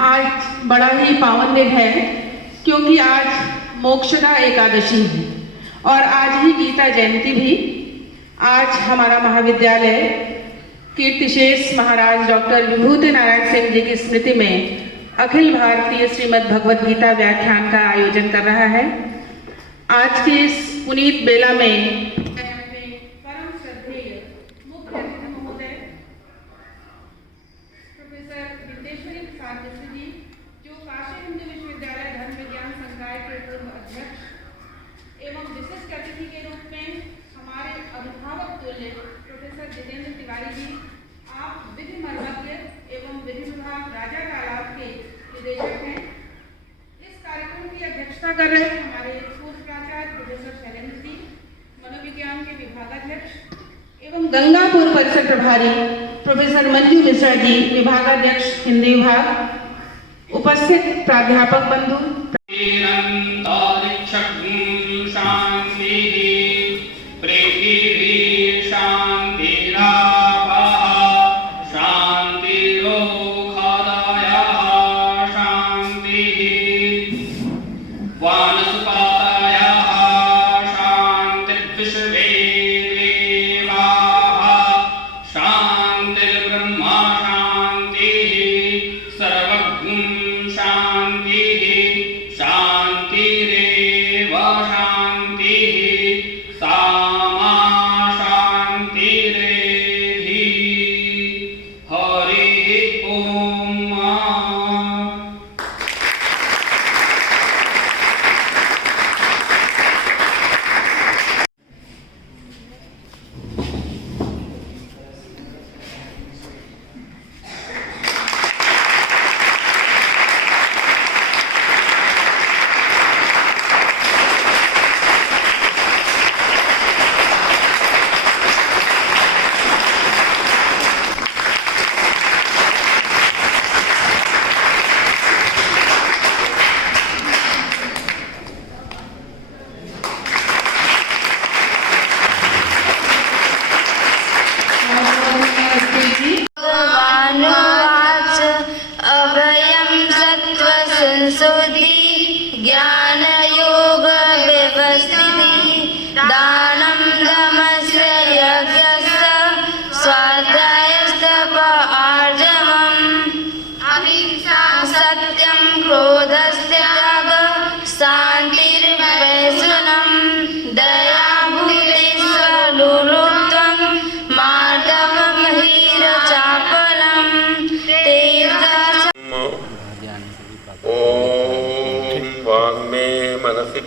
आज बड़ा ही पावन दिन है क्योंकि आज मोक्षदा एकादशी है और आज ही गीता जयंती भी। आज हमारा महाविद्यालय कीर्तिशेष महाराज डॉक्टर विभूति नारायण सिंह जी की स्मृति में अखिल भारतीय श्रीमद् भगवद गीता व्याख्यान का आयोजन कर रहा है। आज के इस पुनीत बेला में परम श्रद्धेय मुख्य अतिथि महोदय प्रोफेसर विद्येश्वरी प्रसाद मिश्र जी, जो काशी हिंदू विश्वविद्यालय धर्म विज्ञान संकाय के पूर्व अध्यक्ष एवं विशिष्ट अतिथि के रूप में हमारे अभिभावक तुल्य प्रोफेसर जितेंद्र तिवारी जी, आप विधि मर्मज्ञ एवं विधि विभाग राजा तालाब के निदेशक हैं। इस कार्यक्रम की अध्यक्षता कर रहे हमारे पूर्व प्राचार्य प्रोफेसर शैलेंद्र जी, मनोविज्ञान के विभागाध्यक्ष एवं गंगापुर परिसर प्रभारी प्रोफेसर मंजू मिश्रा जी, विभागाध्यक्ष हिंदी विभाग, उपस्थित प्राध्यापक बंधु,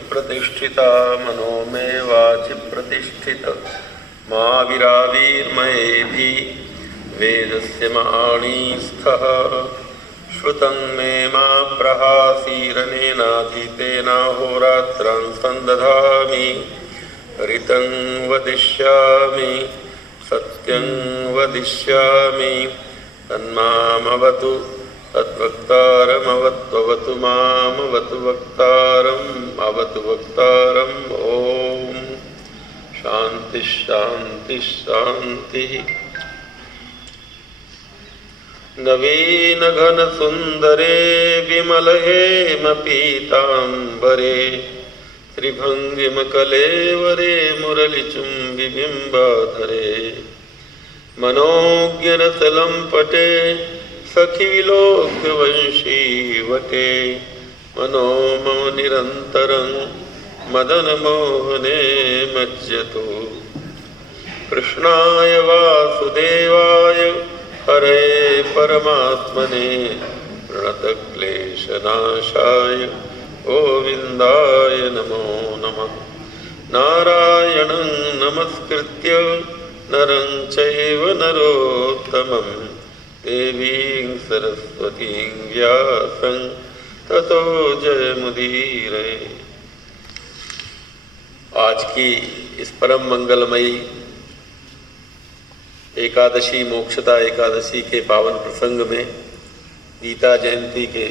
प्रतिष्ठिता मनो मे वाचि प्रतिष्ठित महावीरावीर्मयेभि वेदस्य माणीस्थः श्रुतं मे मा प्रहासीरनेनाधीतेनाहोरात्रान् सन्दधामि ऋतं वदिष्यामि सत्यं वदिष्यामि तन्मामवतु तद्वक्तारमवत्ववतु मामवतु वक्तारम् अवतु वक्तारम्। ओम शांति शांति शांति। नवीन घन सुंदरे विमल हेम पीतांबरे त्रिभंगिम कलेवरे मुरलीचुंबी बिंबाधरे मनोज्ञरतलं पटे सखीलोकवंशी वटे मनोमो निरन्तरं मदन मोहने मज्जतो कृष्णाय वासुदेवाय हरे परमात्मने प्रणतक्लेशनाशाय गोविन्दाय नमो नमः। नारायणं नमस्कृत्य नरं चैव नरोत्तमं देवीं सरस्वतीं व्यासं ततो जयमुदीरये। आज की इस परम मंगलमयी एकादशी मोक्षदा एकादशी के पावन प्रसंग में गीता जयंती के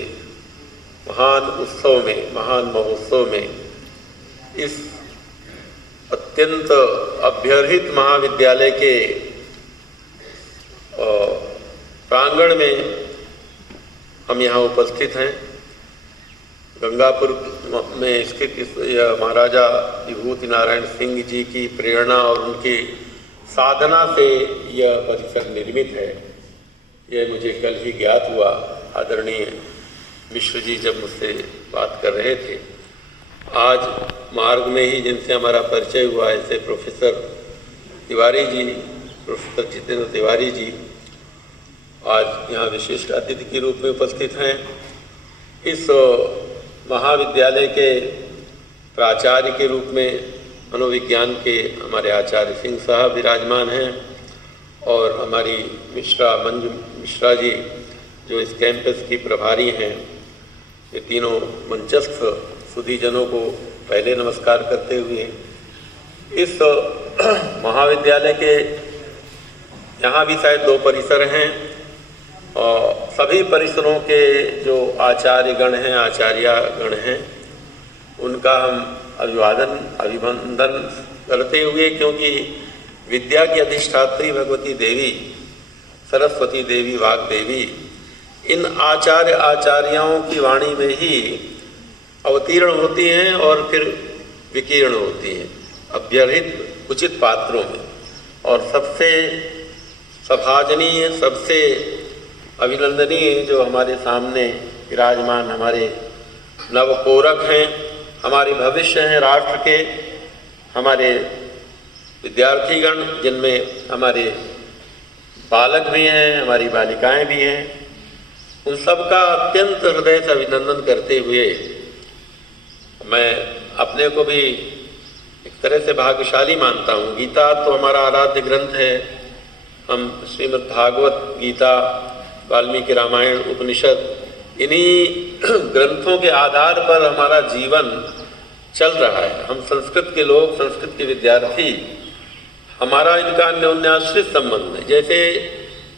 महान उत्सव में, महान महोत्सव में इस अत्यंत अभ्यर्थित महाविद्यालय के प्रांगण में हम यहाँ उपस्थित हैं। गंगापुर में स्थित महाराजा विभूति नारायण सिंह जी की प्रेरणा और उनकी साधना से यह परिसर निर्मित है, यह मुझे कल ही ज्ञात हुआ। आदरणीय मिश्र जी जब मुझसे बात कर रहे थे, आज मार्ग में ही जिनसे हमारा परिचय हुआ, ऐसे प्रोफेसर तिवारी जी, प्रोफेसर जितेंद्र तिवारी जी आज यहाँ विशिष्ट अतिथि के रूप में उपस्थित हैं। इस महाविद्यालय के प्राचार्य के रूप में मनोविज्ञान के हमारे आचार्य सिंह साहब विराजमान हैं और हमारी मंजू मिश्रा जी जो इस कैंपस की प्रभारी हैं। ये तीनों मंचस्थ सुधीजनों को पहले नमस्कार करते हुए इस महाविद्यालय के यहाँ भी शायद 2 परिसर हैं और सभी परिसरों के जो आचार्यगण हैं, आचार्यगण हैं, उनका हम अभिवंदन करते हुए, क्योंकि विद्या की अधिष्ठात्री भगवती देवी सरस्वती देवी वाग्देवी इन आचार्यों की वाणी में ही अवतीर्ण होती हैं और फिर विकीर्ण होती हैं अभ्यर्थित उचित पात्रों में। और सबसे सभाजनीय, सबसे अभिनंदनीय जो हमारे सामने विराजमान हमारे नवकोरक हैं, हमारे भविष्य हैं राष्ट्र के, हमारे विद्यार्थीगण जिनमें हमारे बालक भी हैं, हमारी बालिकाएं भी हैं, उन सबका अत्यंत हृदय से अभिनंदन करते हुए मैं अपने को भी एक तरह से भाग्यशाली मानता हूँ। गीता तो हमारा आराध्य ग्रंथ है। हम श्रीमद् भागवत गीता, वाल्मीकि रामायण, उपनिषद, इन्हीं ग्रंथों के आधार पर हमारा जीवन चल रहा है। हम संस्कृत के लोग, संस्कृत के विद्यार्थी, हमारा इनका अन्योन्याश्रित संबंध है। जैसे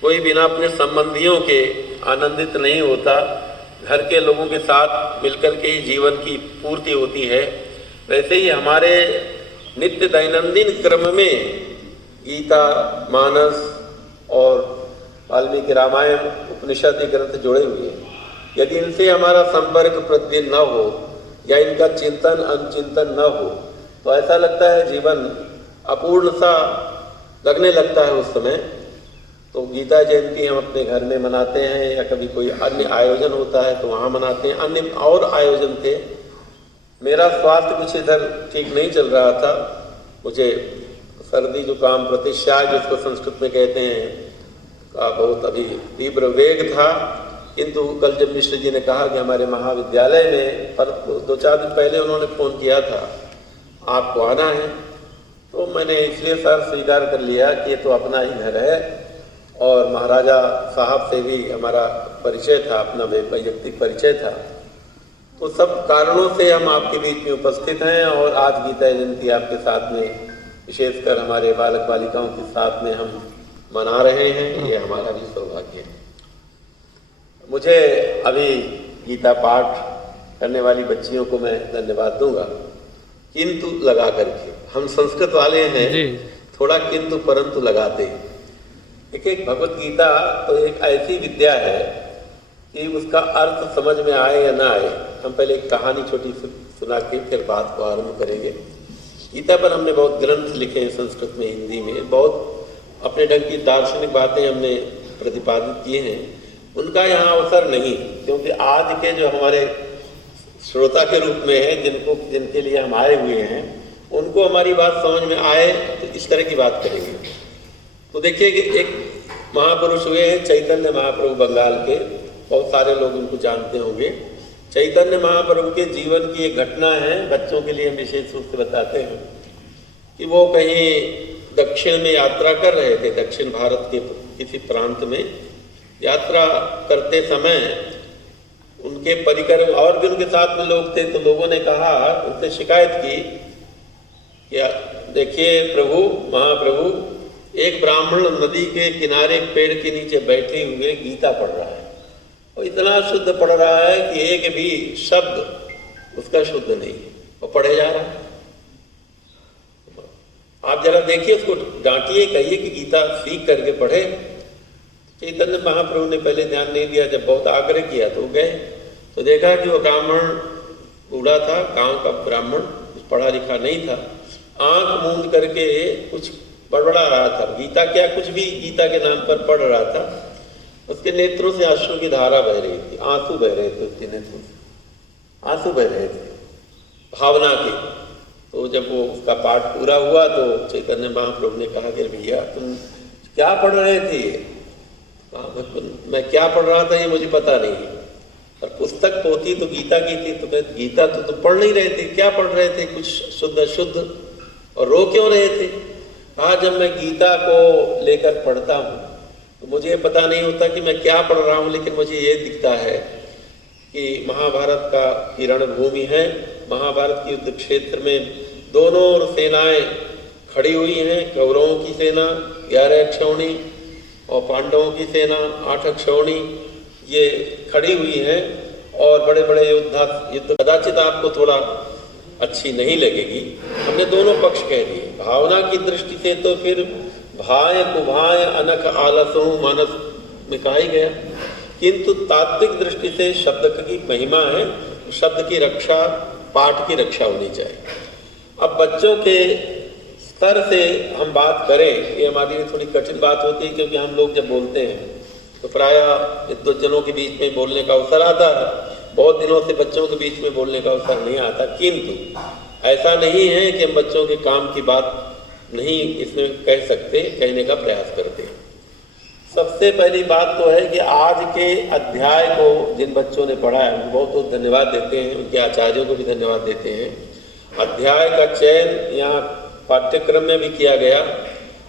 कोई बिना अपने संबंधियों के आनंदित नहीं होता, घर के लोगों के साथ मिलकर के ही जीवन की पूर्ति होती है, वैसे ही हमारे नित्य दैनंदिन क्रम में गीता, मानस और वाल्मीकि रामायण, उपनिषद ये ग्रंथ जुड़े हुए हैं। यदि इनसे हमारा संपर्क प्रतिदिन न हो या इनका चिंतन अनुचिंतन न हो तो ऐसा लगता है जीवन अपूर्ण सा लगने लगता है उस समय। तो गीता जयंती हम अपने घर में मनाते हैं या कभी कोई अन्य आयोजन होता है तो वहाँ मनाते हैं। अन्य और आयोजन थे। मेरा स्वास्थ्य कुछ इधर ठीक नहीं चल रहा था, मुझे सर्दी जुकाम प्रतिश्याय जिसको संस्कृत में कहते हैं का बहुत अभी तीव्र वेग था। किंतु कल जब मिश्र जी ने कहा कि हमारे महाविद्यालय में, पर 2-4 दिन पहले उन्होंने फ़ोन किया था आपको आना है, तो मैंने इसलिए सर स्वीकार कर लिया कि ये तो अपना ही घर है और महाराजा साहब से भी हमारा परिचय था, अपना वैयक्तिक परिचय था। तो सब कारणों से हम आपके बीच में उपस्थित हैं और आज गीता जयंती आपके साथ में, विशेषकर हमारे बालक बालिकाओं के साथ में हम मना रहे हैं। ये हमारा भी सौभाग्य है। मुझे अभी गीता पाठ करने वाली बच्चियों को मैं धन्यवाद दूंगा, किंतु लगा करके। हम संस्कृत वाले हैं, थोड़ा किंतु परंतु लगाते हैं। एक भगवत गीता तो एक ऐसी विद्या है कि उसका अर्थ समझ में आए या ना आए, हम पहले एक कहानी छोटी सुना के फिर बात को आरंभ करेंगे। गीता पर हमने बहुत ग्रंथ लिखे हैं, संस्कृत में, हिंदी में, बहुत अपने ढंग की दार्शनिक बातें हमने प्रतिपादित किए हैं। उनका यहाँ अवसर नहीं, क्योंकि आज के जो हमारे श्रोता के रूप में है, जिनके लिए हम आए हुए हैं, उनको हमारी बात समझ में आए तो इस तरह की बात करेंगे। तो देखिए कि एक महापुरुष हुए हैं चैतन्य महाप्रभु, बंगाल के, बहुत सारे लोग उनको जानते होंगे। चैतन्य महाप्रभु के जीवन की एक घटना है, बच्चों के लिए हम विशेष रूप से बताते हैं कि वो कहीं दक्षिण में यात्रा कर रहे थे, दक्षिण भारत के किसी प्रांत में यात्रा करते समय उनके परिकर और भी उनके साथ में लोग थे। तो लोगों ने कहा, उनसे शिकायत की कि देखिए प्रभु, महाप्रभु, एक ब्राह्मण नदी के किनारे पेड़ के नीचे बैठे हुए गीता पढ़ रहा है और इतना शुद्ध पढ़ रहा है कि एक भी शब्द उसका शुद्ध नहीं है, वो पढ़े जा रहा है। आप जरा देखिए, उसको डांटिए, कहिए कि गीता सीख करके पढ़े। चैतन्य महाप्रभु ने पहले ध्यान नहीं दिया, जब बहुत आग्रह किया तो गए, तो देखा कि वो ब्राह्मण बूढ़ा था, गांव का ब्राह्मण, पढ़ा लिखा नहीं था, आंख मूंद करके कुछ बड़बड़ा रहा था, गीता क्या कुछ भी गीता के नाम पर पढ़ रहा था। उसके नेत्रों से आंसू की धारा बह रही थी, आंसू बह रहे थे उसके नेत्रों से, आंसू बह रहे थे भावना के। तो जब वो उसका पाठ पूरा हुआ तो चैतन्य महाप्रभु ने कहा कि भैया तुम क्या पढ़ रहे थे? मैं क्या पढ़ रहा था ये मुझे पता नहीं, और पुस्तक पोथी तो गीता की थी। तो कहते गीता तो तुम पढ़ नहीं रहे थे, क्या पढ़ रहे थे? कुछ शुद्ध शुद्ध, और रो क्यों रहे थे? कहा जब मैं गीता को लेकर पढ़ता हूँ तो मुझे पता नहीं होता कि मैं क्या पढ़ रहा हूँ, लेकिन मुझे ये दिखता है कि महाभारत का की रणभूमि है। महाभारत के युद्ध क्षेत्र में दोनों ओर सेनाएं खड़ी हुई हैं, कौरवों की सेना 11 अक्षौणी और पांडवों की सेना 8 अक्षौणी, ये खड़ी हुई है। और बड़े बड़े युद्ध कदाचित आपको थोड़ा अच्छी नहीं लगेगी, हमने दोनों पक्ष कह दिए। भावना की दृष्टि से तो फिर भाय कुभाय अनख आलसों मानस में कहा ही गया, किंतु तात्विक दृष्टि से शब्द की महिमा है, शब्द की रक्षा, पाठ की रक्षा होनी चाहिए। अब बच्चों के स्तर से हम बात करें, ये हमारे लिए थोड़ी कठिन बात होती है, क्योंकि हम लोग जब बोलते हैं तो प्रायः विद्वज्जनों के बीच में बोलने का अवसर आता है, बहुत दिनों से बच्चों के बीच में बोलने का अवसर नहीं आता। किंतु ऐसा नहीं है कि हम बच्चों के काम की बात नहीं इसमें कह सकते, कहने का प्रयास करते हैं। सबसे पहली बात तो है कि आज के अध्याय को जिन बच्चों ने पढ़ा है उनको बहुत बहुत धन्यवाद देते हैं, उनके आचार्यों को भी धन्यवाद देते हैं। अध्याय का चयन यहाँ पाठ्यक्रम में भी किया गया।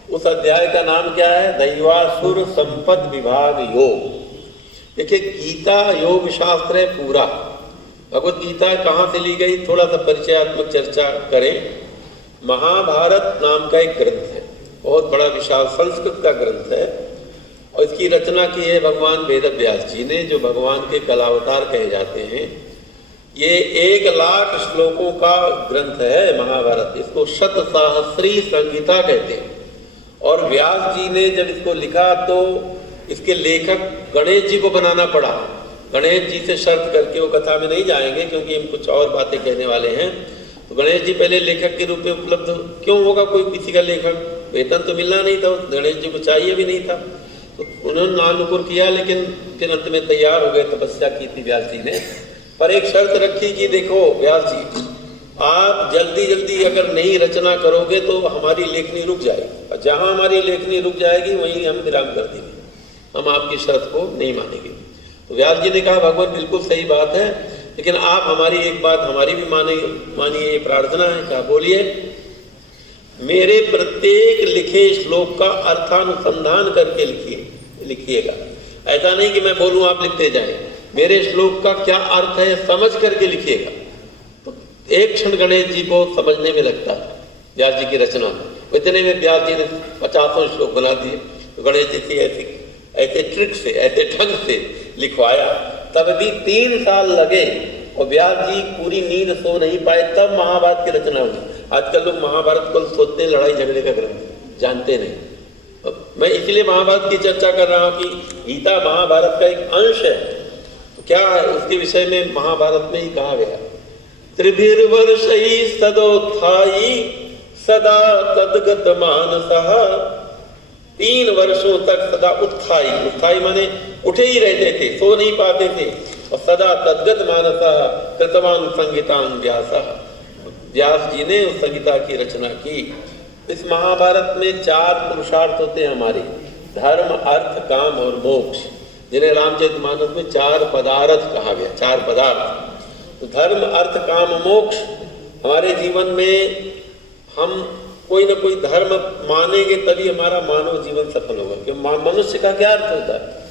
उस अध्याय का नाम क्या है? दैवासुर संपद विभाग योग। देखिए गीता योग शास्त्र है पूरा। भगवत गीता कहाँ से ली गई, थोड़ा सा परिचयात्मक चर्चा करें। महाभारत नाम का एक ग्रंथ है, बहुत बड़ा विशाल संस्कृत का ग्रंथ है, और इसकी रचना की है भगवान वेद व्यास जी ने, जो भगवान के कलावतार कहे जाते हैं। ये 1,00,000 श्लोकों का ग्रंथ है महाभारत। इसको शतसाहस्री संहिता कहते हैं। और व्यास जी ने जब इसको लिखा तो इसके लेखक गणेश जी को बनाना पड़ा। गणेश जी से शर्त करके, वो कथा में नहीं जाएंगे क्योंकि हम कुछ और बातें कहने वाले हैं। तो गणेश जी पहले लेखक के रूप में उपलब्ध क्यों होगा कोई किसी का लेखक? वेतन तो मिलना नहीं था, गणेश जी को चाहिए भी नहीं था, तो उन्होंने नानुकुर किया, लेकिन फिर अंत में तैयार हो गए। तपस्या की थी व्यास जी ने, पर एक शर्त रखी कि देखो व्यास जी, आप जल्दी जल्दी अगर नहीं रचना करोगे तो हमारी लेखनी रुक जाएगी, और जहां हमारी लेखनी रुक जाएगी वहीं हम विराम कर देंगे, हम आपकी शर्त को नहीं मानेंगे। तो व्यास जी ने कहा भगवान बिल्कुल सही बात है, लेकिन आप हमारी एक बात हमारी भी मानिए, ये प्रार्थना है। क्या? बोलिए। मेरे प्रत्येक लिखे श्लोक का अर्थानुसंधान करके लिखिएगा। ऐसा नहीं कि मैं बोलूं आप लिखते जाएं, मेरे श्लोक का क्या अर्थ है समझ करके लिखिएगा। तो एक क्षण गणेश जी को समझने में लगता है व्यास जी की रचना में। इतने में व्यास जी ने 50 श्लोक बना दिए। तो गणेश जी से ऐसे ट्रिक से, ऐसे ढंग से लिखवाया, तब भी 3 साल लगे और व्यास जी पूरी नींद सो नहीं पाए, तब महाभारत की रचना हुई। आजकल लोग महाभारत को सोचते हैं लड़ाई झगड़े का ग्रंथ, जानते नहीं। मैं इसलिए महाभारत की चर्चा कर रहा हूँ कि गीता महाभारत का एक अंश है। तो क्या है उसके विषय में महाभारत में ही कहा गया, त्रिभिर्वर्षैः सदोत्थायी सदा तद्गत मानसः। 3 वर्षों तक सदा उत्थाई माने उठे ही रहते थे, सो नहीं पाते थे। और सदा तद्गत मानसः कृतवान संहितां व्यासः। व्यास जी ने उस संहिता की रचना की। इस महाभारत में 4 पुरुषार्थ होते हैं हमारे, धर्म, अर्थ, काम और मोक्ष, जिन्हें रामचरितमानस में 4 पदार्थ कहा गया, 4 पदार्थ। तो धर्म, अर्थ, काम, मोक्ष हमारे जीवन में हम कोई ना कोई धर्म मानेंगे तभी हमारा मानव जीवन सफल होगा। क्योंकि मनुष्य का क्या अर्थ होता है?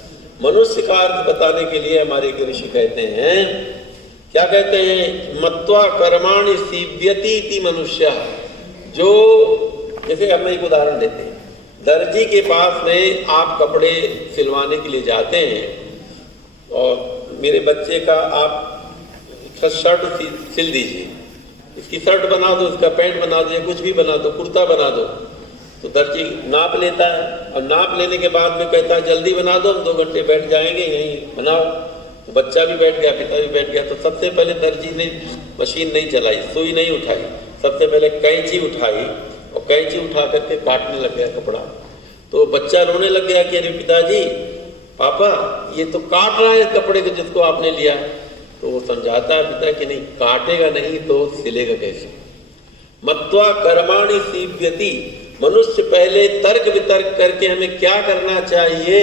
मनुष्य का अर्थ बताने के लिए हमारे ऋषि कहते हैं, क्या कहते हैं? मत्वा कर्माणि सीव्यति इति मनुष्य। जो जैसे हम एक उदाहरण देते हैं, दर्जी के पास में आप कपड़े सिलवाने के लिए जाते हैं और मेरे बच्चे का आप शर्ट सिल दीजिए, इसकी शर्ट बना दो, इसका पैंट बना दो, कुछ भी बना दो, कुर्ता बना दो। तो दर्जी नाप लेता है, और नाप लेने के बाद में कहता है जल्दी बना दो, हम 2 घंटे बैठ जाएंगे यहीं बनाओ। तो बच्चा भी बैठ गया, पिता भी बैठ गया। तो सबसे पहले दर्जी ने मशीन नहीं चलाई, सुई नहीं उठाई, सबसे पहले कैंची उठाई और कैंची उठा करके काटने लग गया कपड़ा। तो बच्चा रोने लग गया कि अरे पिताजी, पापा ये तो काट रहा है कपड़े को जिसको आपने लिया। तो वो समझाता है पिता कि नहीं, काटेगा नहीं तो सिलेगा कैसे। मत्वा कर्माणि सीव्यति, मनुष्य पहले तर्क वितर्क करके हमें क्या करना चाहिए,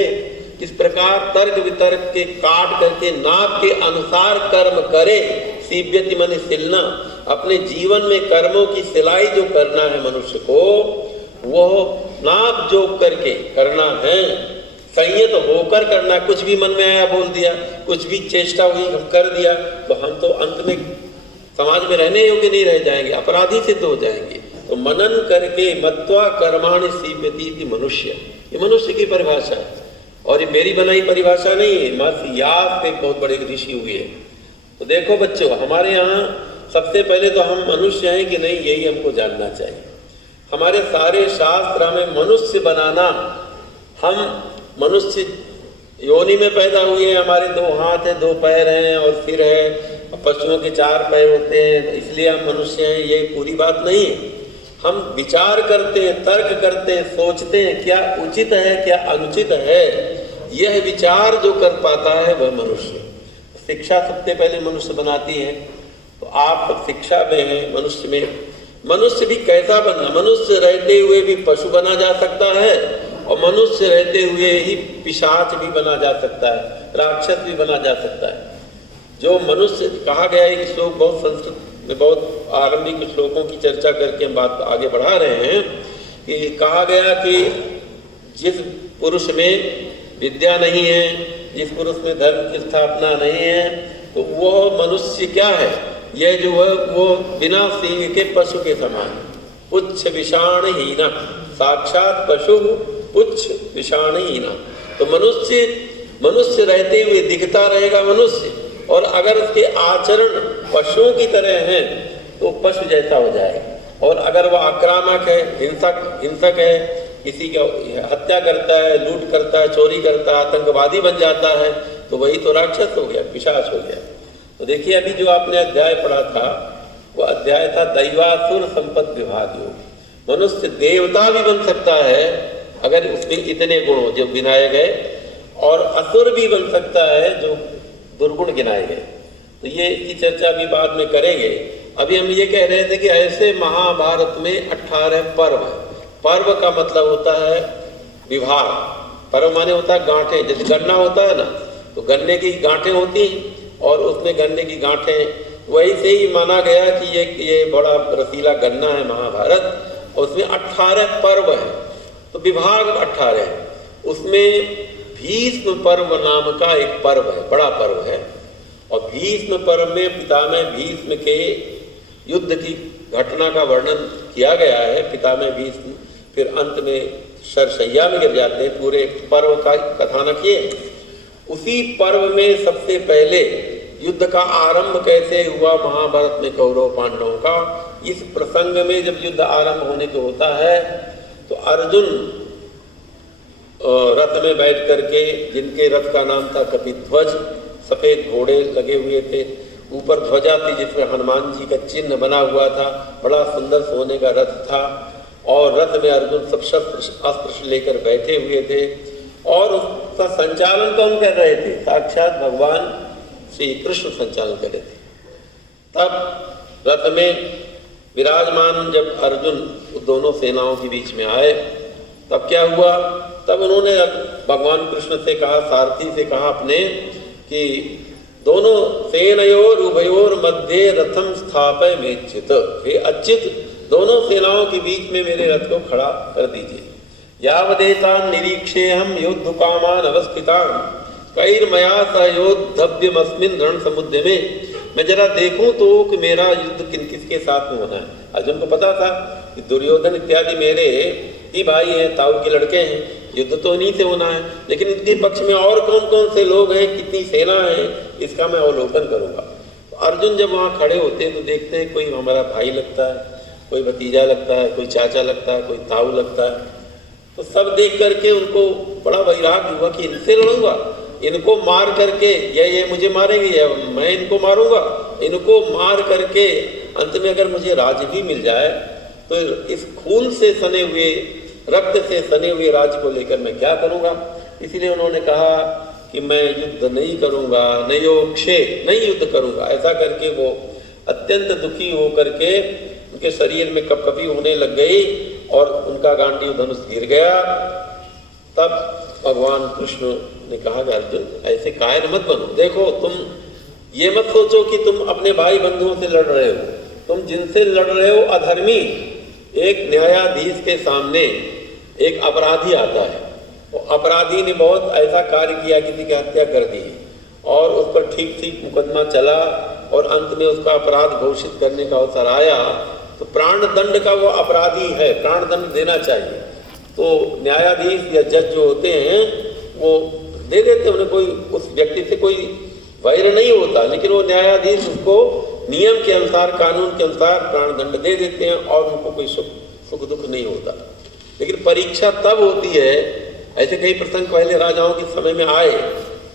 किस प्रकार तर्क वितर्क के काट करके नाप के अनुसार कर्म करे। सीव्यति माने सिलना, अपने जीवन में कर्मों की सिलाई जो करना है मनुष्य को, वो नाप जोक करके करना है, संयत होकर करना। कुछ भी मन में आया बोल दिया, कुछ भी चेष्टा हुई हम कर दिया, तो हम तो अंत में समाज में रहने योग्य नहीं रह जाएंगे, अपराधी सिद्ध हो जाएंगे। तो मनन करके मत्वा कर्माणि सीव्यति मनुष्य, ये मनुष्य की परिभाषा है और ये मेरी बनाई परिभाषा नहीं है। महर्षि व्यास एक बहुत बड़े ऋषि हुए हैं। तो देखो बच्चों, हमारे यहाँ सबसे पहले तो हम मनुष्य हैं कि नहीं, यही हमको जानना चाहिए। हमारे सारे शास्त्र हमें मनुष्य बनाना, हम मनुष्य योनि में पैदा हुए हैं, हमारे 2 हाथ हैं, 2 पैर हैं और सिर है, पशुओं के 4 पैर होते हैं, इसलिए हम मनुष्य हैं, ये पूरी बात नहीं है। हम विचार करते हैं, तर्क करते हैं, सोचते हैं क्या उचित है क्या अनुचित है, यह विचार जो कर पाता है वह मनुष्य। शिक्षा सबसे पहले मनुष्य बनाती है। तो आप शिक्षा में हैं, मनुष्य में, मनुष्य भी कैसा बनना, मनुष्य रहते हुए भी पशु बना जा सकता है और मनुष्य रहते हुए ही पिशाच भी बना जा सकता है, राक्षस भी बना जा सकता है। जो मनुष्य कहा गया है, कि श्लोक बहुत संस्कृत में बहुत आरंभिक श्लोकों की चर्चा करके हम बात आगे बढ़ा रहे हैं, कि कहा गया कि जिस पुरुष में विद्या नहीं है, जिस पुरुष में धर्म की स्थापना नहीं है, तो वह मनुष्य क्या है, यह जो है वो बिना सींग के पशु के समान, उच्च विषाणहीना, साक्षात पशु उच्च विषाणहीना। तो मनुष्य रहते हुए दिखता रहेगा मनुष्य, और अगर उसके आचरण पशुओं की तरह हैं तो पशु जैसा हो जाएगा। और अगर वह आक्रामक है, हिंसक है, किसी का हत्या करता है, लूट करता है, चोरी करता है, आतंकवादी बन जाता है, तो वही तो राक्षस हो गया, पिशाच हो गया। तो देखिए अभी जो आपने अध्याय पढ़ा था, वो अध्याय था दैवासुर संपद विभाग योग। मनुष्य देवता भी बन सकता है अगर उसमें इतने गुण हो जो गिनाए गए, और असुर भी बन सकता है जो दुर्गुण गिनाए गए। तो ये इसकी चर्चा भी बाद में करेंगे। अभी हम ये कह रहे थे कि ऐसे महाभारत में 18 पर्व है। पर्व का मतलब होता है विभाग, पर्व माने होता है गांठें, जैसे गन्ना होता है ना, तो गन्ने की गांठें होती और उसमें गन्ने की गांठें, वही से ही माना गया कि ये बड़ा रसीला गन्ना है महाभारत, और उसमें 18 पर्व है। तो विभाग 18 है। उसमें भीष्म पर्व नाम का एक पर्व है, बड़ा पर्व है, और भीष्म पर्व में पितामह भीष्म के युद्ध की घटना का वर्णन किया गया है। पितामह भीष्म फिर अंत में शरशैया में गिर जाते हैं, पूरे पर्व का कथानक ये। उसी पर्व में सबसे पहले युद्ध का आरंभ कैसे हुआ महाभारत में कौरव पांडवों का, इस प्रसंग में जब युद्ध आरंभ होने को होता है तो अर्जुन रथ में बैठ करके, जिनके रथ का नाम था कपिध्वज, सफेद घोड़े लगे हुए थे, ऊपर ध्वजा थी जिसमें हनुमान जी का चिन्ह बना हुआ था, बड़ा सुंदर सोने का रथ था, और रथ में अर्जुन सब शस्त्र अस्त्र लेकर बैठे हुए थे, और उसका संचालन कौन कर रहे थे, साक्षात भगवान श्री कृष्ण संचालन कर रहे थे। तब रथ में विराजमान जब अर्जुन दोनों सेनाओं के बीच में आए, तब क्या हुआ, तब उन्होंने भगवान कृष्ण से कहा, सारथी से कहा अपने, कि दोनों सेनयोर उभयोर मध्य रथम स्थापय मेच्युत, हे अच्युत दोनों सेनाओं के बीच में मेरे रथ को खड़ा कर दीजिए। यावदेतान निरीक्षेहम युद्धकामान अवस्थितान कैर्मया सहयोद्धव्यमस्मिन् रण समुद्र में, मैं जरा देखूं तो कि मेरा युद्ध किन किसके साथ में होना है। अर्जुन को पता था कि दुर्योधन इत्यादि मेरे ही भाई हैं, ताऊ के लड़के हैं, युद्ध तो इन्हीं से होना है, लेकिन इनके पक्ष में और कौन कौन से लोग हैं, कितनी सेना है, इसका मैं अवलोकन करूंगा। तो अर्जुन जब वहाँ खड़े होते हैं तो देखते हैं कोई हमारा भाई लगता है, कोई भतीजा लगता है, कोई चाचा लगता है, कोई ताऊ लगता है। तो सब देख करके उनको बड़ा वैराग्य हुआ कि इनसे लड़ूंगा, इनको मार करके ये मुझे मारेंगे या मैं इनको मारूंगा, इनको मार करके अंत में अगर मुझे राज्य भी मिल जाए तो इस खून से सने हुए, रक्त से सने हुए राज्य को लेकर मैं क्या करूंगा। इसीलिए उन्होंने कहा कि मैं युद्ध नहीं करूंगा, नयोक्षे नहीं युद्ध करूंगा। ऐसा करके वो अत्यंत दुखी होकर के उनके शरीर में कपकपी होने लग गई और उनका गांडीव धनुष गिर गया। तब भगवान कृष्ण ने कहा कि अर्जुन ऐसे कायर मत बनो, देखो तुम ये मत सोचो कि तुम अपने भाई बंधुओं से लड़ रहे हो, तुम जिनसे लड़ रहे हो अधर्मी। एक न्यायाधीश के सामने एक अपराधी आता है, वो अपराधी ने बहुत ऐसा कार्य किया, किसी की हत्या कर दी और उस पर ठीक ठीक मुकदमा चला और अंत में उसका अपराध घोषित करने का अवसर आया तो प्राण दंड का वो अपराधी है, प्राण दंड देना चाहिए। तो न्यायाधीश या जज जो होते हैं वो दे देते, उन्हें कोई उस व्यक्ति से कोई वैर नहीं होता, लेकिन वो न्यायाधीश उसको नियम के अनुसार, कानून के अनुसार प्राण दंड दे देते हैं और उनको कोई सुख दुख नहीं होता। लेकिन परीक्षा तब होती है, ऐसे कई प्रसंग पहले राजाओं के समय में आए,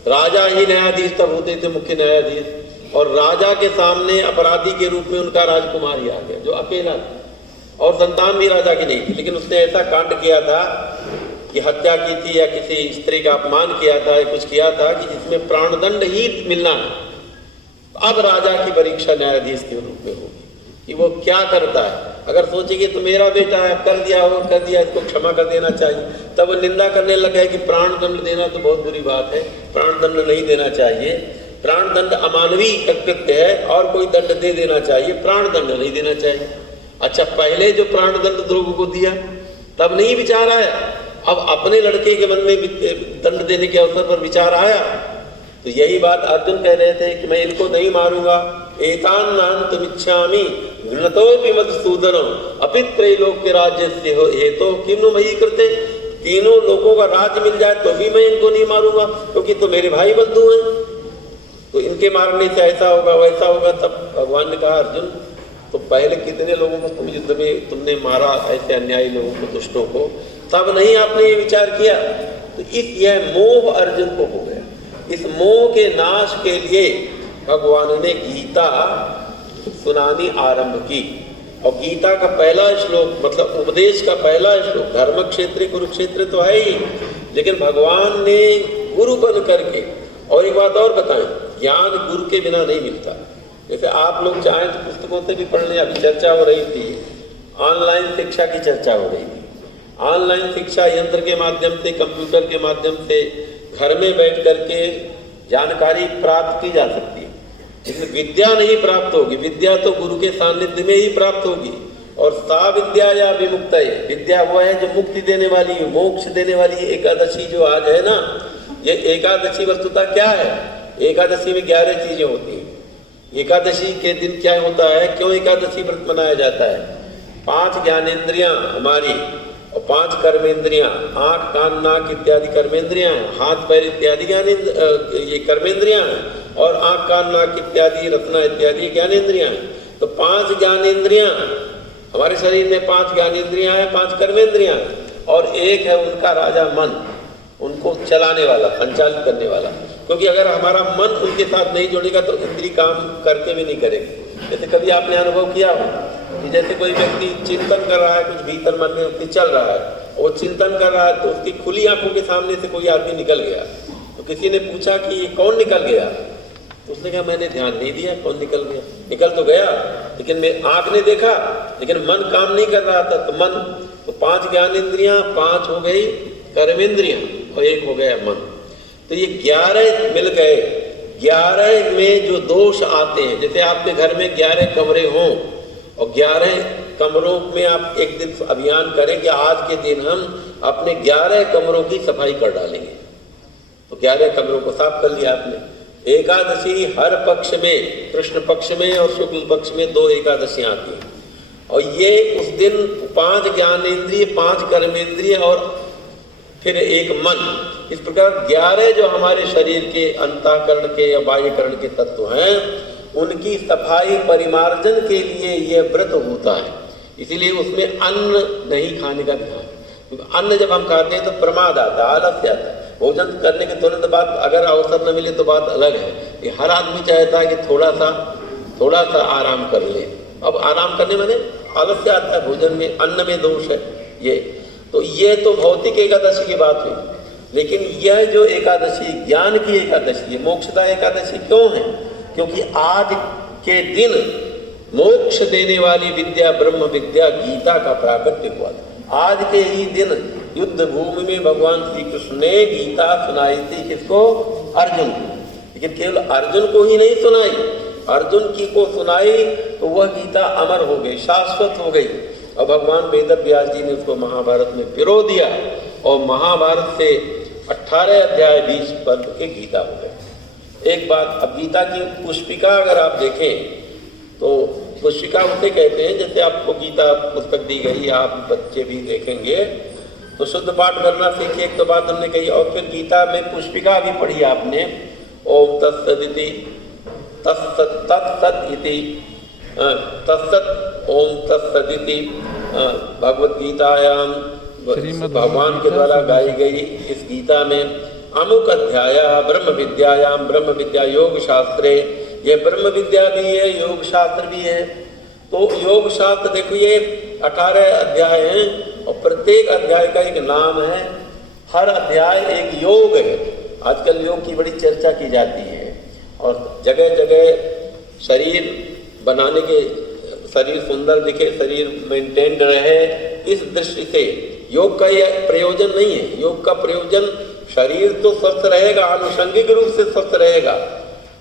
राजा ही न्यायाधीश तब होते थे, मुख्य न्यायाधीश, और राजा के सामने अपराधी के रूप में उनका राजकुमार ही आ गया जो अकेला था और संतान भी राजा की नहीं थी, लेकिन उसने ऐसा कांड किया था कि हत्या की थी या किसी स्त्री का अपमान किया था या कुछ किया था कि जिसमें प्राणदंड ही मिलना है। अब राजा की परीक्षा न्यायाधीश के रूप में होगी कि वो क्या करता है। अगर सोचेंगे तो मेरा बेटा है, कर दिया वो कर दिया, इसको क्षमा कर देना चाहिए, तब वो निंदा करने लगा है कि प्राण दंड देना तो बहुत बुरी बात है, प्राण दंड नहीं देना चाहिए, प्राण दंड अमानवीय कृत्य है और कोई दंड दे देना चाहिए, प्राण दंड नहीं देना चाहिए। अच्छा, पहले जो प्राण दंड ध्रुव को दिया तब नहीं विचार आया, अब अपने लड़के के मन में दंड देने के अवसर पर विचार आया। तो यही बात अर्जुन कह रहे थे कि मैं इनको नहीं मारूंगा, एतान नान्तमिच्छामि घृणतोऽपि मधुसूदनम अपि त्रैलोक्य राज्यस्य हेतो किन्नु मयि कृते। तीनों लोगों का राज्य मिल जाए तो भी मैं इनको नहीं मारूंगा क्योंकि तो मेरे भाई बंधु हैं, तो इनके मारने से ऐसा होगा वैसा होगा। तब भगवान ने कहा अर्जुन तो पहले कितने लोगों को तुम युद्ध में तुमने मारा, ऐसे अन्यायी लोगों को, दुष्टों को, तब नहीं आपने ये विचार किया। तो यह मोह अर्जुन को हो गया। इस मोह के नाश के लिए भगवान ने गीता सुनानी आरंभ की और गीता का पहला श्लोक मतलब उपदेश का पहला श्लोक, धर्म क्षेत्र कुरुक्षेत्र तो है ही, लेकिन भगवान ने गुरु बन करके। और एक बात और बताएं, ज्ञान गुरु के बिना नहीं मिलता। जैसे आप लोग चाहें तो पुस्तकों से भी पढ़ लें। अभी चर्चा हो रही थी, ऑनलाइन शिक्षा की चर्चा हो रही थी। ऑनलाइन शिक्षा यंत्र के माध्यम से, कंप्यूटर के माध्यम से घर में बैठ करके जानकारी प्राप्त की जा सकती है, लेकिन विद्या नहीं प्राप्त होगी। विद्या तो गुरु के सानिध्य में ही प्राप्त होगी। और सा विद्या या विमुक्त है, विद्या वो है जो मुक्ति देने वाली है, मोक्ष देने वाली है। एकादशी जो आज है ना, ये एकादशी वस्तुतः क्या है? एकादशी में 11 चीजें होती हैं। एकादशी के दिन क्या होता है, क्यों एकादशी व्रत मनाया जाता है? 5 ज्ञानेंद्रियां हमारी और 5 कर्मेंद्रियां, आंख कान नाक इत्यादि कर्मेंद्रियां हैं, हाथ पैर इत्यादि ये कर्मेंद्रियां हैं, और आंख कान नाक इत्यादि रत्ना इत्यादि ज्ञानेंद्रियां हैं। तो 5 ज्ञानेंद्रियां हमारे शरीर में, 5 ज्ञानेंद्रियां हैं, 5 कर्मेंद्रियां हैं, और एक है उनका राजा मन, उनको चलाने वाला, संचालित करने वाला। क्योंकि अगर हमारा मन उनके साथ नहीं जुड़ेगा तो इंद्रिय काम करके भी नहीं करेगी। जैसे कभी आपने अनुभव किया हो कि जैसे कोई व्यक्ति चिंतन कर रहा है, कुछ भीतर मन में चल रहा है, वो चिंतन कर रहा है तो उसकी खुली आंखों के सामने से कोई आदमी निकल गया। तो किसी ने पूछा कि ये कौन निकल गया? तो उसने कहा मैंने ध्यान नहीं दिया कौन निकल गया। निकल तो गया लेकिन मैं आंख ने देखा, लेकिन मन काम नहीं कर रहा था। तो मन, तो 5 ज्ञानेंद्रियां, 5 हो गई कर्मेंद्रियां और 1 हो गया मन। तो ये 11 मिल गए। 11 में जो दोष आते हैं, जैसे आपके घर में 11 कमरे हों और 11 कमरों में आप एक दिन अभियान करें कि आज के दिन हम अपने 11 कमरों की सफाई कर डालेंगे, तो 11 कमरों को साफ कर लिया आपने। एकादशी हर पक्ष में, कृष्ण पक्ष में और शुक्ल पक्ष में 2 एकादशियां आती हैं, और ये उस दिन 5 ज्ञानेंद्रिय, 5 कर्मेंद्रिय और फिर 1 मन, इस प्रकार 11 जो हमारे शरीर के अंतःकरण के या बाह्यकरण के तत्व हैं, उनकी सफाई परिमार्जन के लिए यह व्रत होता है। इसीलिए उसमें अन्न नहीं खाने का ध्यान। अन्न जब हम खाते हैं तो प्रमाद आता है, आलस्य आता है। भोजन करने के तुरंत बाद अगर अवसर न मिले तो बात अलग है। ये हर आदमी चाहता है कि थोड़ा सा आराम कर ले। अब आराम करने में आलस्य आता है, भोजन में, अन्न में दोष है। ये तो भौतिक एकादशी की बात हुई। लेकिन यह जो एकादशी ज्ञान की एकादशी है, मोक्षदा एकादशी क्यों है? क्योंकि आज के दिन मोक्ष देने वाली विद्या ब्रह्म विद्या गीता का प्राकट्य हुआ था। आज के ही दिन युद्ध भूमि में भगवान श्री कृष्ण ने गीता सुनाई थी। किसको? अर्जुन को। लेकिन केवल अर्जुन को ही नहीं सुनाई, अर्जुन की को सुनाई तो वह गीता अमर हो गई, शाश्वत हो गई। और भगवान वेद व्यास जी ने उसको महाभारत में पिरो दिया और महाभारत से 18 अध्याय 20 पद के गीता हो गए। एक बात, अब गीता की पुष्पिका अगर आप देखें तो पुष्पिका उसे कहते हैं, जैसे आपको गीता पुस्तक दी गई, आप बच्चे भी देखेंगे तो शुद्ध पाठ करना सीखिए, एक तो बात हमने कही। और फिर गीता में पुष्पिका भी पढ़ी आपने, ओम तत्सदिति तत्सत इति तत्सत ओम तत्सदिति भगवद गीतायाम भगवान के द्वारा गाई गई इस गीता में अमुक अध्याय ब्रह्म विद्यायाम ब्रह्म विद्या योग शास्त्रे, ये ब्रह्म विद्या भी है, योग शास्त्र भी है। तो योग शास्त्र देखो, ये 18 अध्याय हैं और प्रत्येक अध्याय का एक नाम है, हर अध्याय एक योग है। आजकल योग की बड़ी चर्चा की जाती है और जगह जगह शरीर बनाने के, शरीर सुंदर दिखे, शरीर मेंटेन्ड रहे, इस दृष्टि से योग का यह प्रयोजन नहीं है। योग का प्रयोजन शरीर तो स्वस्थ रहेगा, आनुषंगिक रूप से स्वस्थ रहेगा।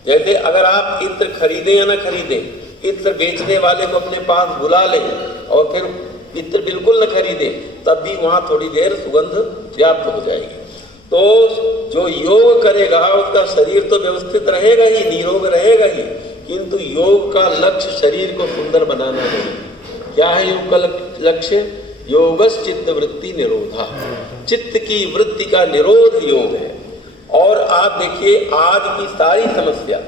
जैसे अगर आप इत्र खरीदें या ना खरीदें, इत्र बेचने वाले को अपने पास बुला लें और फिर इत्र बिल्कुल न खरीदें, तब भी वहाँ थोड़ी देर सुगंध व्याप्त हो जाएगी। तो जो योग करेगा उसका शरीर तो व्यवस्थित रहेगा ही, निरोग रहेगा ही, किंतु योग का लक्ष्य शरीर को सुंदर बनाना नहीं। क्या है योग का लक्ष्य? योगस चित्त वृत्ति निरोधा, चित्त की वृत्ति का निरोध योग है। और आप देखिए आज की सारी समस्या,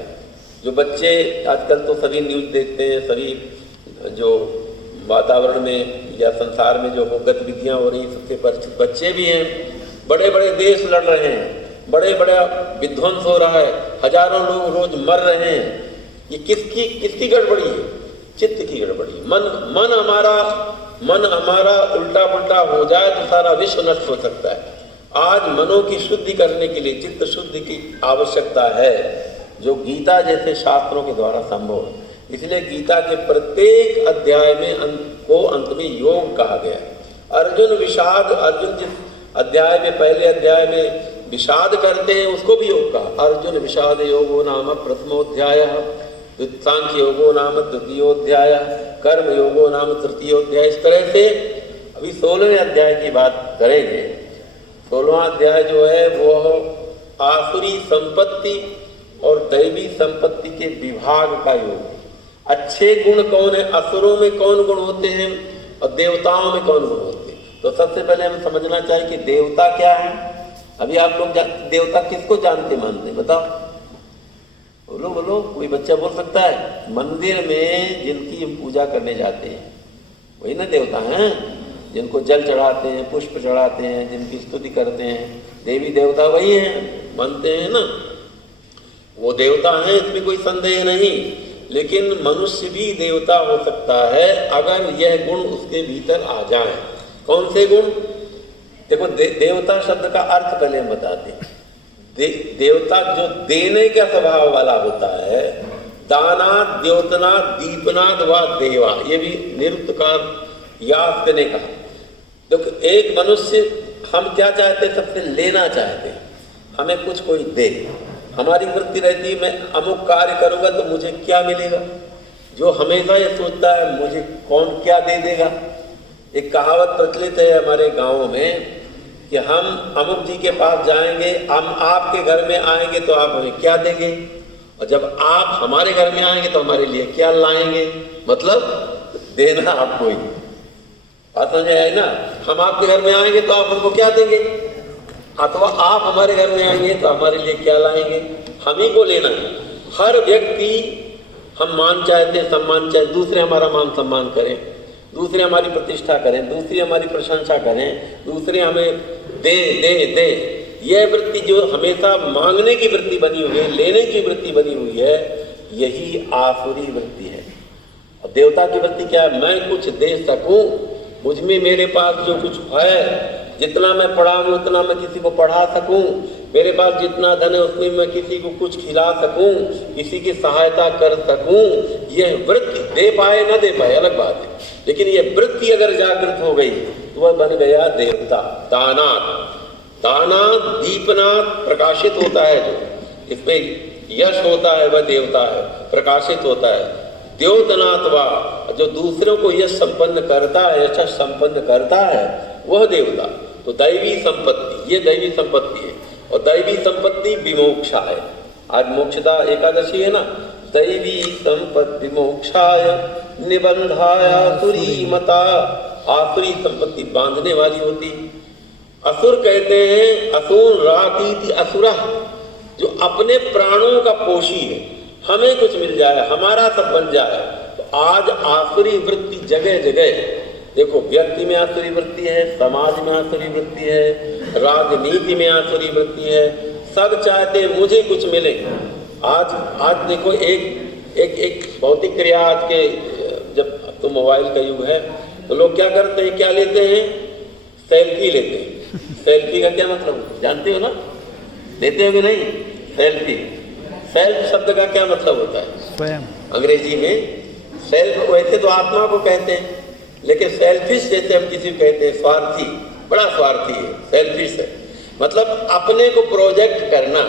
जो बच्चे आजकल तो सभी न्यूज देखते हैं, सभी जो वातावरण में या संसार में जो गतिविधियां हो रही, सबसे परिचित बच्चे भी हैं। बड़े बड़े देश लड़ रहे हैं, बड़े बड़ा विध्वंस हो रहा है, हजारों लोग रोज मर रहे हैं। ये किसकी गड़बड़ी है? चित्त की गड़बड़ी। मन हमारा उल्टा पुल्टा हो जाए तो सारा विश्व नष्ट हो सकता है। आज मनों की शुद्धि करने के लिए चित्त शुद्धि की आवश्यकता है, जो गीता जैसे शास्त्रों के द्वारा संभव है। इसलिए गीता के प्रत्येक अध्याय में अंत में योग कहा गया। अर्जुन विषाद, अर्जुन जिस अध्याय में, पहले अध्याय में विषाद करते हैं, उसको भी योग कहा। अर्जुन विषाद योगो नाम प्रथमोध्याय, सांख्य योगो नाम द्वितीयोध्याय, कर्म योगो नाम तृतीयोध्याय। इस तरह से अभी 16वें अध्याय की बात करेंगे। 16वां अध्याय जो है वो आसुरी संपत्ति और दैवी संपत्ति के विभाग का योग। अच्छे गुण कौन है, असुरों में कौन गुण होते हैं और देवताओं में कौन गुण होते हैं। तो सबसे पहले हमें समझना चाहिए कि देवता क्या है। अभी आप लोग देवता किसको जानते मानते, बताओ? बोलो बोलो, कोई बच्चा बोल सकता है? मंदिर में जिनकी हम पूजा करने जाते हैं वही ना देवता हैं, जिनको जल चढ़ाते हैं, पुष्प चढ़ाते हैं, जिनकी स्तुति करते हैं, देवी देवता वही हैं, मानते हैं ना, वो देवता हैं, इसमें कोई संदेह नहीं। लेकिन मनुष्य भी देवता हो सकता है अगर यह गुण उसके भीतर आ जाए। कौन से गुण? देखो, देवता शब्द का अर्थ पहले हम बताते हैं। देवता जो देने का स्वभाव वाला होता है, दाना द्योतना दीपनाद व देवा, ये भी निरुक्तकार याद ने कहा। देखो, एक मनुष्य, हम क्या चाहते हैं? सबसे लेना चाहते हैं, हमें कुछ कोई दे। हमारी वृत्ति रहती है, मैं अमुक कार्य करूंगा तो मुझे क्या मिलेगा। जो हमेशा ये सोचता है मुझे कौन क्या दे देगा। एक कहावत प्रचलित है हमारे गाँव में कि हम अमुक जी के पास जाएंगे, हम आपके घर में आएंगे तो आप हमें क्या देंगे, और जब आप हमारे घर में आएंगे तो हमारे लिए क्या लाएंगे। मतलब देना आपको ही। बात समझ आई ना? हम आपके घर में आएंगे तो आप हमको क्या देंगे, अथवा आप हमारे घर में आएंगे तो हमारे लिए क्या लाएंगे, हम ही को लेना है। हर व्यक्ति, हम मान चाहते हैं, सम्मान चाहे, दूसरे हमारा मान सम्मान करें, दूसरे हमारी प्रतिष्ठा करें, दूसरे हमारी प्रशंसा करें, दूसरे हमें दे दे दे। यह वृत्ति जो हमेशा मांगने की वृत्ति बनी हुई है, लेने की वृत्ति बनी हुई है, यही आसुरी वृत्ति है। और देवता की वृत्ति क्या है? मैं कुछ दे सकूं, मुझ में मेरे पास जो कुछ है, जितना मैं पढ़ाऊं उतना मैं किसी को पढ़ा सकूं, मेरे पास जितना धन है उसमें मैं किसी को कुछ खिला सकूं, किसी की सहायता कर सकूं। यह वृत्ति दे पाए न दे पाए अलग बात है, लेकिन यह वृत्ति अगर जागृत हो गई तो वह बन गया देवता। दानात, दानात दीपनाथ प्रकाशित होता है, जो इसमें यश होता है वह देवता है, प्रकाशित होता है। द्योतनाथवा, जो दूसरों को यश संपन्न करता है, यश संपन्न करता है, वह देवता। तो दैवी संपत्ति, ये दैवी संपत्ति है। और दैवी संपत्ति विमोक्षा है। आज मोक्षदा एकादशी है ना। दैवी संपत्ति मोक्षाय निबंधाय आसुरी मता। आसुरी संपत्ति बांधने वाली होती। असुर कहते हैं, असुर रातीति असुरा, जो अपने प्राणों का पोषी है, हमें कुछ मिल जाए, हमारा सब बन जाए। तो आज आसुरी वृत्ति जगह जगह देखो, व्यक्ति में आसुरी वृत्ति है, समाज में आसुरी वृत्ति है, राजनीति में आसुरी वृत्ति है। सब चाहते मुझे कुछ मिले। आज देखो एक भौतिक क्रिया, आज के जब तो मोबाइल का युग है, तो लोग क्या करते हैं, क्या लेते हैं? सेल्फी लेते हैं। सेल्फी का क्या मतलब जानते हो ना? लेते हो कि नहीं? सेल्फी, सेल्फ शब्द का क्या मतलब होता है? स्वयं। अंग्रेजी में सेल्फ वैसे तो आत्मा को कहते हैं, लेकिन सेल्फिश जैसे हम किसी को कहते हैं, स्वार्थी, बड़ा स्वार्थी है, सेल्फिश है, मतलब अपने को प्रोजेक्ट करना।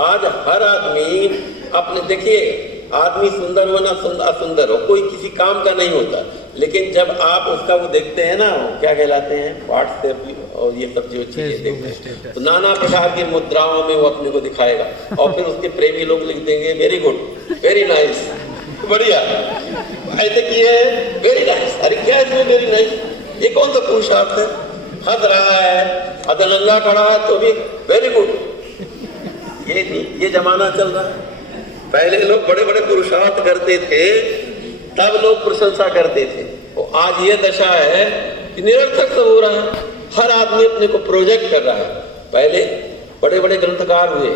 आज हर आदमी अपने, देखिए आदमी सुंदर हो ना असुंदर हो, कोई किसी काम का नहीं होता, लेकिन जब आप उसका वो देखते हैं ना, क्या कहलाते हैं, व्हाट्सएप और ये सब जो चीजें देखते हैं, तो नाना प्रकार की मुद्राओं में वो अपने को दिखाएगा। और फिर उसके प्रेमी लोग लिख देंगे वेरी गुड, वेरी नाइस, बढ़िया, ऐसे किए, वेरी नाइस। अरे क्या इसमें वेरी नाइस? ये कौन सा पुरुषार्थ है? हंस रहा है, अदनंगा खड़ा है तो भी वेरी गुड। ये जमाना चल रहा है। पहले लोग बड़े बड़े पुरुषार्थ करते थे, तब लोग प्रशंसा करते थे। और आज ये दशा है कि निरर्थक सब हो रहा है, हर आदमी अपने को प्रोजेक्ट कर रहा है। पहले बड़े बड़े ग्रंथकार हुए,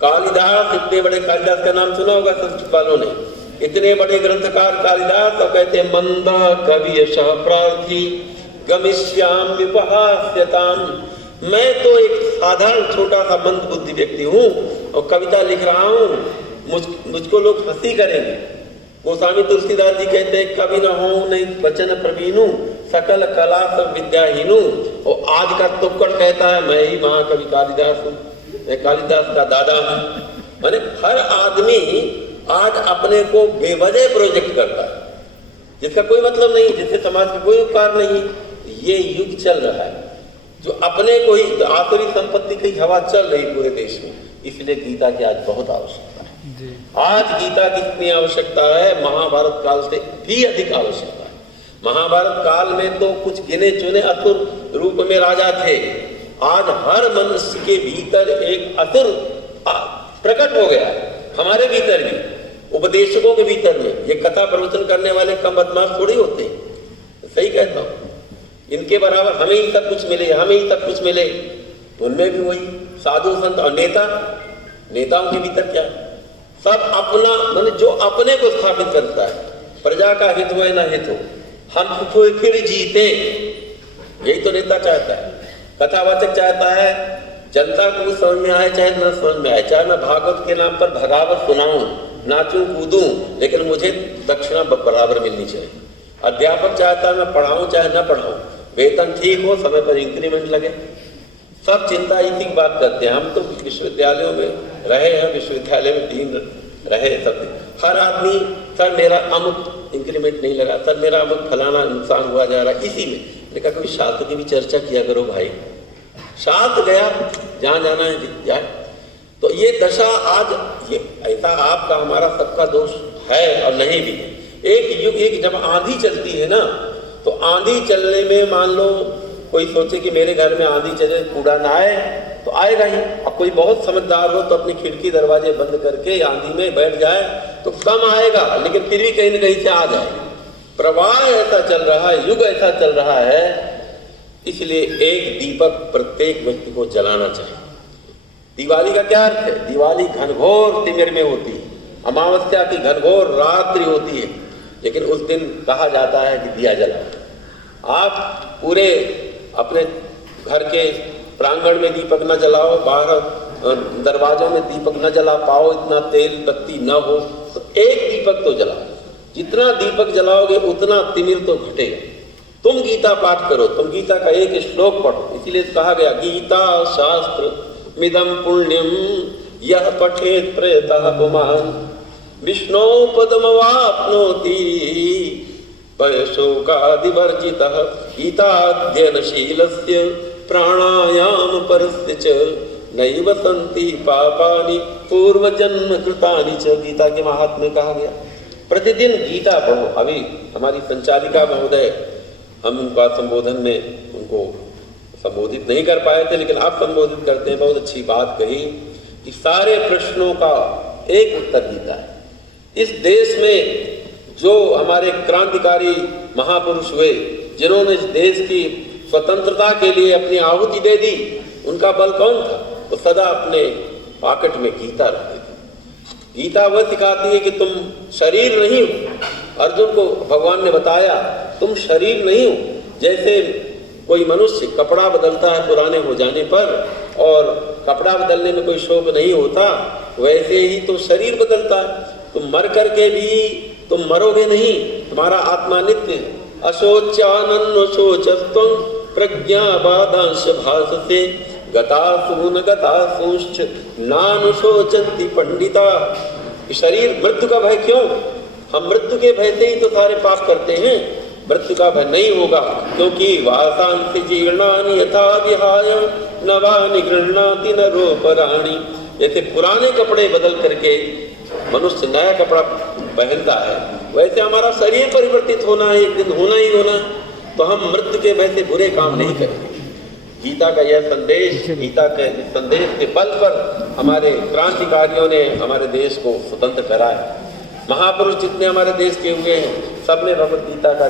कालिदास, इतने बड़े कालिदास का नाम सुना होगा संस्कृत वालों ने, इतने बड़े ग्रंथकार कालिदास, तो कहते हैं मंदा कवि यशः प्रार्थी गमिष्याम विपहास्यताम। मैं तो एक साधारण छोटा सा मंद बुद्धि व्यक्ति हूँ और कविता लिख रहा हूँ, मुझको लोग हंसी करेंगे। गोस्वामी तुलसीदास जी कहते हैं, कवि न हो नहीं वचन प्रवीणु, सकल कला सब विद्याहीनु। और आज का तुक्कड़ कहता है मैं ही महाकवि कालिदास हूँ, मैं कालिदास का दादा हूँ। माने हर आदमी आज अपने को बेवजह प्रोजेक्ट करता है, जिसका कोई मतलब नहीं, जिससे समाज का कोई उपकार नहीं। ये युग चल रहा है जो अपने को ही, आसुरी संपत्ति की हवा चल रही पूरे देश में। इसलिए गीता की आज बहुत आवश्यकता है। आज गीता की इतनी आवश्यकता है, महाभारत काल से भी अधिक आवश्यकता है। महाभारत काल में तो कुछ गिने चुने असुर रूप में राजा थे। आज हर मनुष्य के भीतर एक असुर प्रकट हो गया है, हमारे भीतर भी, उपदेशकों के भीतर में। ये कथा प्रवचन करने वाले कम बदमाश थोड़ी होते हैं, सही कहता हूँ। इनके बराबर हमें ही सब कुछ मिले, हमें ही सब कुछ मिले। उनमें भी वही साधु संत और नेताओं के भीतर क्या है? सब अपना, मतलब जो अपने को स्थापित करता है, प्रजा का हित हो ना हित हो, हम फिर जीते, यही तो नेता चाहता है। कथावाचक चाहता है जनता को समझ में आए चाहे न समझ में आए, चाहे मैं भागवत के नाम पर भगावत सुनाऊं, नाचूं कूदूं, लेकिन मुझे दक्षिणा बराबर मिलनी चाहिए। अध्यापक चाहता है मैं पढ़ाऊं चाहे न पढ़ाऊं, वेतन ठीक हो, समय पर इंक्रीमेंट लगे। सब चिंता इसी की बात करते हैं। हम तो विश्वविद्यालयों में रहे हैं, विश्वविद्यालय में डीन रहे सब। हर आदमी, सर मेरा अमुक इंक्रीमेंट नहीं लगा, सर मेरा अमुक फलाना नुकसान हुआ जा रहा, इसी में। लेकिन कभी शास्त्र की भी चर्चा किया करो भाई, शास्त्र गया जहाँ जाना है जाए। तो ये दशा आज, ये ऐसा आपका हमारा सबका दोष है और नहीं भी। एक युग, एक जब आंधी चलती है ना, तो आंधी चलने में मान लो कोई सोचे कि मेरे घर में आंधी चले, कूड़ा ना आए, तो आएगा ही। अब कोई बहुत समझदार हो तो अपनी खिड़की दरवाजे बंद करके आंधी में बैठ जाए तो कम आएगा, लेकिन फिर भी कहीं न कहीं से आ जाएगा। प्रवाह ऐसा चल रहा है, युग ऐसा चल रहा है, इसलिए एक दीपक प्रत्येक व्यक्ति को जलाना चाहिए। दिवाली का क्या अर्थ है? दिवाली घनघोर तिमिर में होती है, अमावस्या की घनघोर रात्रि होती है, लेकिन उस दिन कहा जाता है कि दिया जलाओ। आप पूरे अपने घर के प्रांगण में दीपक न जलाओ, बाहर दरवाजों में दीपक न जला पाओ, इतना तेल बत्ती न हो, तो एक दीपक तो जलाओ। जितना दीपक जलाओगे उतना तिमिर तो घटेगा। तुम गीता पाठ करो, तुम गीता का एक श्लोक पढ़ो, इसीलिए कहा गया गीता शास्त्र मिदम पुण्यम यह पठेत प्रयतः पुमान विष्णु पदमवाप्नोति शोकादिवर्जितः गीताध्ययनशीलस्य प्राणायाम परस्य च नैव सन्ति पापानि पूर्वजन्म कृतानि च। गीता के महात्म्य में कहा गया प्रतिदिन गीता पढ़ो। अभी हमारी संचालिका महोदय, हम उनका संबोधन में उनको संबोधित नहीं कर पाए थे, लेकिन आप संबोधित करते हैं। बहुत अच्छी बात कही कि सारे प्रश्नों का एक उत्तर गीता है। इस देश में जो हमारे क्रांतिकारी महापुरुष हुए, जिन्होंने इस देश की स्वतंत्रता के लिए अपनी आहुति दे दी, उनका बल कौन था? वो सदा अपने पॉकेट में गीता रखते थे। गीता वह सिखाती है कि तुम शरीर नहीं हो। अर्जुन को भगवान ने बताया तुम शरीर नहीं हो। जैसे कोई मनुष्य कपड़ा बदलता है पुराने हो जाने पर, और कपड़ा बदलने में कोई शौक नहीं होता, वैसे ही तो शरीर बदलता है। तुम मर करके भी तुम मरोगे नहीं, तुम्हारा आत्मा नित्य है। अशोच्यानन्नो शोचस्त्वं प्रज्ञावादांश भासते गतासून गतासूंश्च नानुशोचन्ति पंडिता। शरीर मृत्यु का भय क्यों? हम मृत्यु के भय से ही तो सारे पाप करते हैं। मृत्यु का भय नहीं होगा, क्योंकि वासांसि जीर्णानि यथा विहाय नवानि गृह्णाति नरोपराणि। जैसे पुराने कपड़े बदल करके मनुष्य नया कपड़ा पहनता है, वैसे हमारा शरीर परिवर्तित होना है, एक दिन होना ही होना। तो हम मृत्यु के भय से बुरे काम नहीं करेंगे। गीता का यह संदेश, गीता के संदेश के बल पर हमारे क्रांतिकारियों ने हमारे देश को स्वतंत्र कराया। महापुरुष जितने हमारे देश के हुए हैं, सबने भगवत गीता का